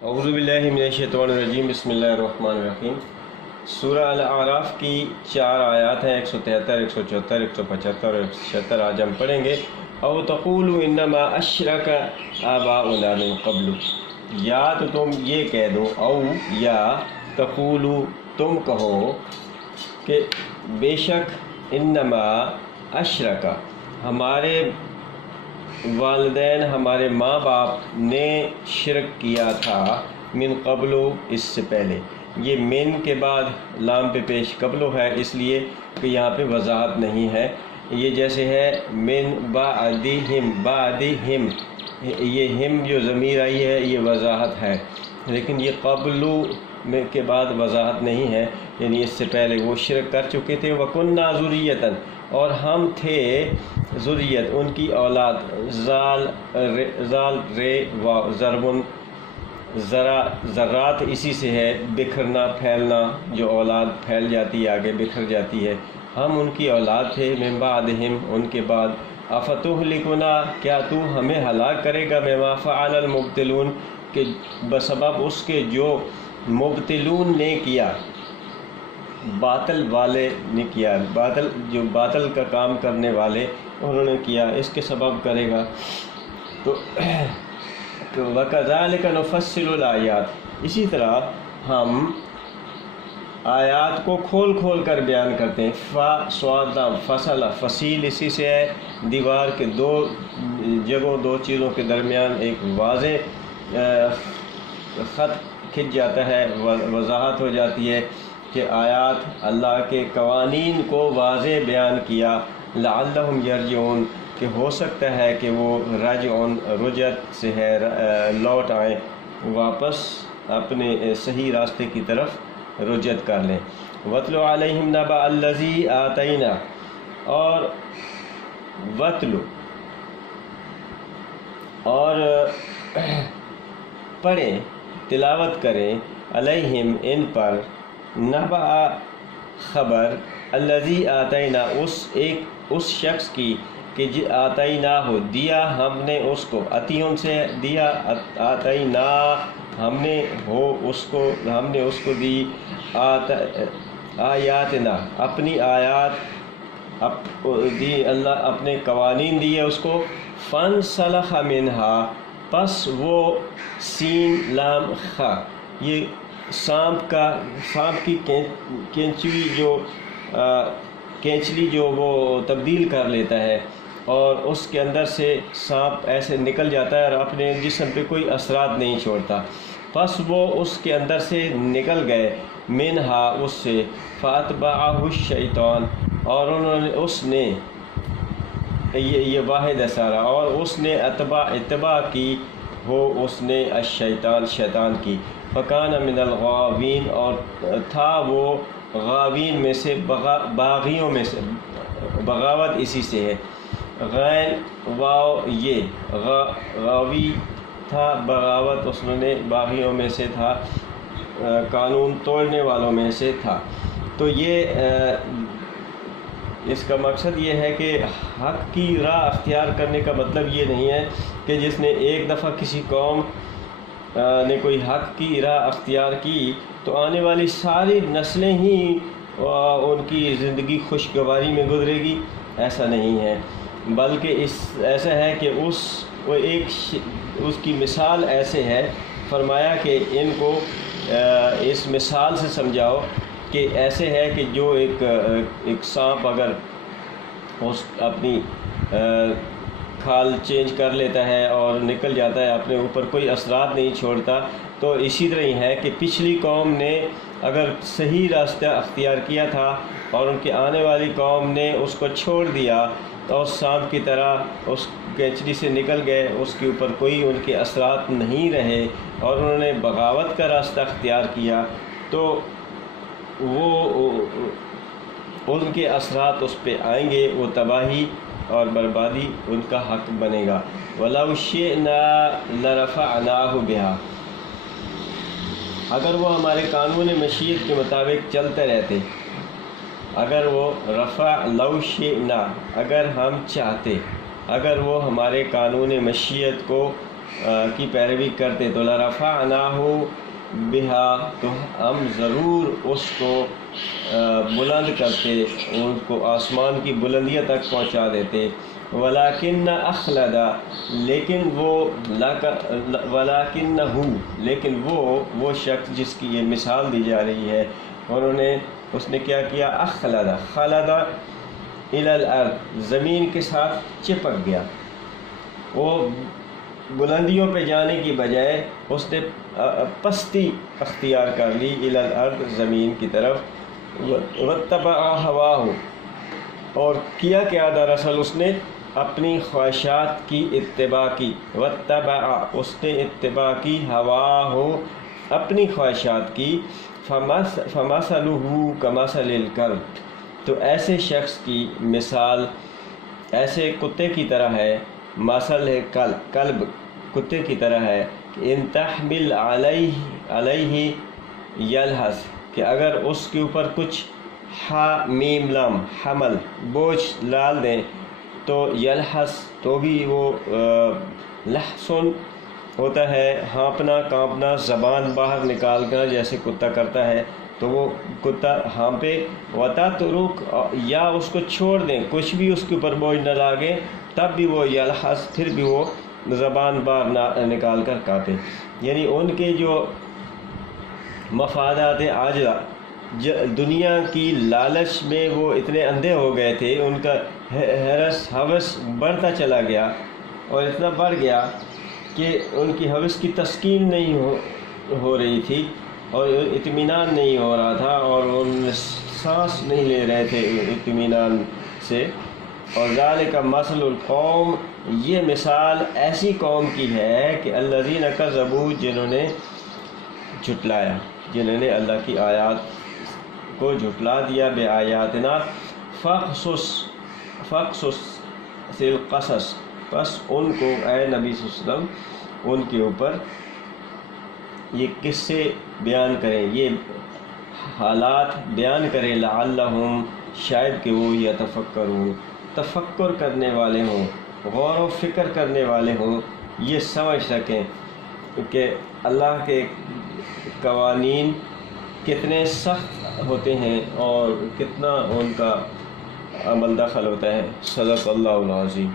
اعوذ باللہ من الشیطان الرجیم، بسم اللہ الرحمن الرحیم۔ سورہ الاعراف کی 4 آیات ہیں، 173، 174، 175 اور 176 آج ہم پڑھیں گے۔ او تقولوا انما اشرک آباؤنا من قبل، یا تو تم یہ کہہ دو، او یا تقولوا تم کہو کہ بے شک انما اشرک ہمارے والدین، ہمارے ماں باپ نے شرک کیا تھا، من قبل اس سے پہلے۔ یہ من کے بعد لام پہ پیش قبلو ہے، اس لیے کہ یہاں پہ وضاحت نہیں ہے۔ یہ جیسے ہے من بعدہم، بعدہم، یہ ہم جو ضمیر آئی ہے یہ وضاحت ہے، لیکن یہ قبلو میں کے بعد وضاحت نہیں ہے، یعنی اس سے پہلے وہ شرک کر چکے تھے۔ وَكُنَّا ذُرِّيَّةً، اور ہم تھے ذریت، ان کی اولاد۔ زال رے و ضربن، ذرات اسی سے ہے، بکھرنا، پھیلنا، جو اولاد پھیل جاتی ہے آگے بکھر جاتی ہے، ہم ان کی اولاد تھے۔ من بعدہم، ان کے بعد۔ افتہلکنا، کیا تو ہمیں ہلاک کرے گا، بما فعل المبتلون، کہ بسبب اس کے جو مبتلون نے کیا، باطل والے نے کیا، باطل جو باطل کا کام کرنے والے انہوں نے کیا، اس کے سبب کرے گا۔ تو وَكَذَلِكَ نُفَصِّلُ الْآيَاتِ، اسی طرح ہم آیات کو کھول کھول کر بیان کرتے ہیں۔ صاد فصل، فصیل اسی سے ہے، دیوار کے دو جگہوں، دو چیزوں کے درمیان ایک واضح خط کھنچ جاتا ہے، وضاحت ہو جاتی ہے کہ آیات اللہ کے قوانین کو واضح بیان کیا۔ لعلہم یرجعون، کہ ہو سکتا ہے کہ وہ رجعون، رجعت سے ہے لوٹ آئیں، واپس اپنے صحیح راستے کی طرف رجعت کر لیں۔ وَاتْلُ عَلَيْهِمْ نَبَأَ الَّذِي آتَيْنَا، اور وَاتْلُ، اور پڑھیں، تلاوت کریں، علیہم ان پر، نبأ خبر، الذی آتینا اس شخص کی کہ آتینا ہو دیا ہم نے اس کو، عطیوں سے دیا، آتینا ہم نے ہو اس کو، ہم نے اس کو دی، آیاتنا اپنی آیات دی، اللہ اپنے قوانین دیے اس کو۔ فانسلخ منہا، پس وہ سین لام خا، یہ سانپ کی کینچلی جو وہ تبدیل کر لیتا ہے، اور اس کے اندر سے سانپ ایسے نکل جاتا ہے اور اپنے جسم پہ کوئی اثرات نہیں چھوڑتا۔ پس وہ اس کے اندر سے نکل گئے، منہا اس سے، فاتبعہ الشیطان، اور اس نے یہ واحد ہے سارا، اور اس نے اتباع کی ہو اس نے الشیطان، شیطان کی، فکان من الغاوین، اور تھا وہ غاوین میں سے، باغیوں میں سے، بغاوت اسی سے ہے، غین واو یہ غاوی تھا، بغاوت اس نے باغیوں میں سے تھا، قانون توڑنے والوں میں سے تھا۔ تو یہ اس کا مقصد یہ ہے کہ حق کی راہ اختیار کرنے کا مطلب یہ نہیں ہے کہ جس نے ایک دفعہ کسی قوم نے کوئی حق کی راہ اختیار کی تو آنے والی ساری نسلیں ہی ان کی زندگی خوشگواری میں گزرے گی، ایسا نہیں ہے، بلکہ ایسا ہے کہ اس کی مثال ایسے ہے، فرمایا کہ ان کو اس مثال سے سمجھاؤ کہ ایسے ہے کہ جو ایک سانپ اگر اس اپنی کھال چینج کر لیتا ہے اور نکل جاتا ہے، اپنے اوپر کوئی اثرات نہیں چھوڑتا، تو اسی طرح ہی ہے کہ پچھلی قوم نے اگر صحیح راستہ اختیار کیا تھا اور ان کی آنے والی قوم نے اس کو چھوڑ دیا تو اس سانپ کی طرح اس کینچری سے نکل گئے، اس کے اوپر کوئی ان کے اثرات نہیں رہے اور انہوں نے بغاوت کا راستہ اختیار کیا، تو وہ ان کے اثرات اس پہ آئیں گے، وہ تباہی اور بربادی ان کا حق بنے گا۔ وَلَوْ شِئْنَا لَرَفَعْنَاهُ بِهَا، اگر وہ ہمارے قانون مشیت کے مطابق چلتے رہتے، اگر وہ لو شئنا، اگر ہم چاہتے، اگر وہ ہمارے قانون مشیت کو کی پیروی کرتے تو لرفعناہ بہا، تو ہم ضرور اس کو بلند کرتے، ان کو آسمان کی بلندیوں تک پہنچا دیتے۔ ولیکن اخلد، لیکن وہ شخص جس کی یہ مثال دی جا رہی ہے، اس نے کیا کیا؟ خلد الی الارض، زمین کے ساتھ چپک گیا۔ وہ بلندیوں پہ جانے کی بجائے اس نے پستی اختیار کر لی، الی الارض، زمین کی طرف۔ واتبع ہواہ، اور کیا دراصل اس نے اپنی خواہشات کی اتباع کی۔ واتبع، اس نے اتباع کی، ہواہ، اپنی خواہشات کی۔ فمثلہ کمثل الکلب، تو ایسے شخص کی مثال ایسے کتے کی طرح ہے، مثل ہے کلب، کتے کی طرح ہے، ان تحمل علیہ یلہث، کہ اگر اس کے اوپر کچھ میم لام حمل بوجھ ڈال دیں تو یلہث، تو بھی وہ لہسن ہوتا ہے ہانپنا، کانپنا، زبان باہر نکالنا جیسے کتا کرتا ہے، تو وہ کتا ہانپے۔ وتترک، یا اس کو چھوڑ دیں، کچھ بھی اس کے اوپر بوجھ نہ لاگیں، تب بھی وہ یلہث، پھر بھی وہ زبان باہر نکال کر کانپے۔ یعنی ان کے جو مفادات عاجلہ، دنیا کی لالچ میں وہ اتنے اندھے ہو گئے تھے، ان کا ہوس بڑھتا چلا گیا، اور اتنا بڑھ گیا کہ ان کی ہوس کی تسکین نہیں ہو رہی تھی، اور اطمینان نہیں ہو رہا تھا، اور ان سانس نہیں لے رہے تھے اطمینان سے۔ اور ذالک مثل القوم، یہ مثال ایسی قوم کی ہے کہ الذین کذبوا، جنہوں نے جھٹلایا، جنہوں نے اللہ کی آیات کو جھٹلا دیا، بے آیاتنا فاقصص القصص، بس ان کو اے نبی صلی اللہ علیہ وسلم ان کے اوپر یہ قصے بیان کریں، یہ حالات بیان کریں، لعلہم، شاید کہ وہ یتفکرون، تفکر کرنے والے ہوں، غور و فکر کرنے والے ہوں، یہ سمجھ سکیں کہ اللہ کے قوانین کتنے سخت ہوتے ہیں اور کتنا ان کا عمل دخل ہوتا ہے۔ صدق اللہ العظیم۔